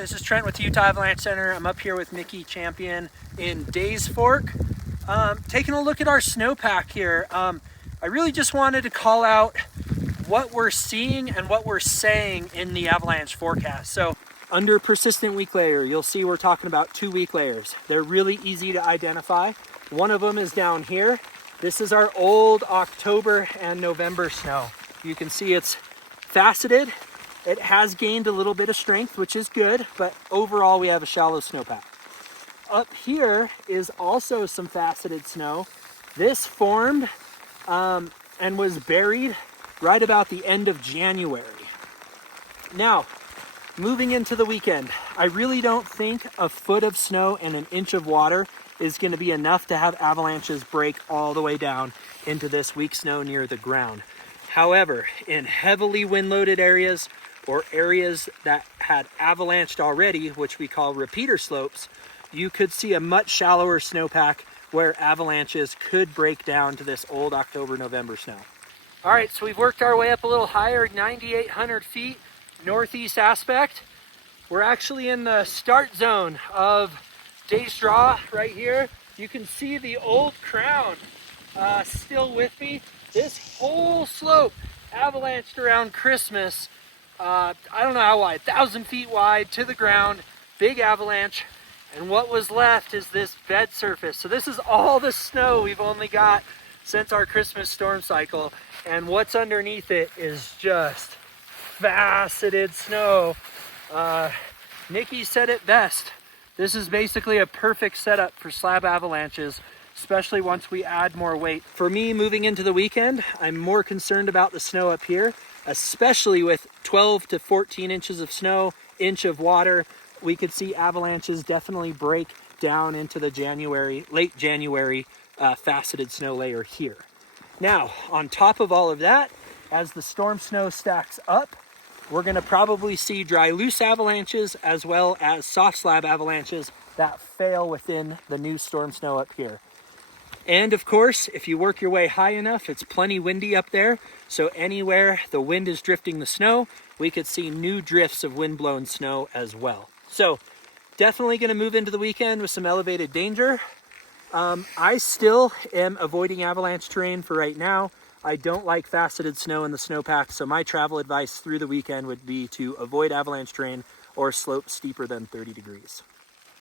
this is Trent with the Utah Avalanche Center. I'm up here with Nikki Champion in Days Fork. Taking a look at our snowpack here. I really just wanted to call out what we're seeing and what we're saying in the avalanche forecast. So under persistent weak layer, you'll see we're talking about 2 weak layers. They're really easy to identify. One of them is down here. This is our old October and November snow. You can see it's faceted. It has gained a little bit of strength, which is good, but overall we have a shallow snowpack. Up here is also some faceted snow. This formed and was buried right about the end of January. Now, moving into the weekend, I really don't think a foot of snow and an inch of water is going to be enough to have avalanches break all the way down into this weak snow near the ground. However, in heavily wind-loaded areas or areas that had avalanched already, which we call repeater slopes, you could see a much shallower snowpack where avalanches could break down to this old October, November snow. All right, so we've worked our way up a little higher, 9,800 feet, northeast aspect. We're actually in the start zone of Days Draw right here. You can see the old crown still with me. This whole slope avalanched around Christmas. I don't know how wide, 1,000 feet wide to the ground, big avalanche. And what was left is this bed surface. So this is all the snow we've only got since our Christmas storm cycle. And what's underneath it is just faceted snow. Nikki said it best. This is basically a perfect setup for slab avalanches, especially once we add more weight. For me, moving into the weekend, I'm more concerned about the snow up here, especially with 12 to 14 inches of snow, inch of water. We could see avalanches definitely break down into the late January faceted snow layer here. Now, on top of all of that, as the storm snow stacks up, we're gonna probably see dry loose avalanches as well as soft slab avalanches that fail within the new storm snow up here. And of course, if you work your way high enough, it's plenty windy up there. So anywhere the wind is drifting the snow, we could see new drifts of wind-blown snow as well. So definitely going to move into the weekend with some elevated danger. I still am avoiding avalanche terrain for right now. I don't like faceted snow in the snowpack, so my travel advice through the weekend would be to avoid avalanche terrain or slopes steeper than 30 degrees.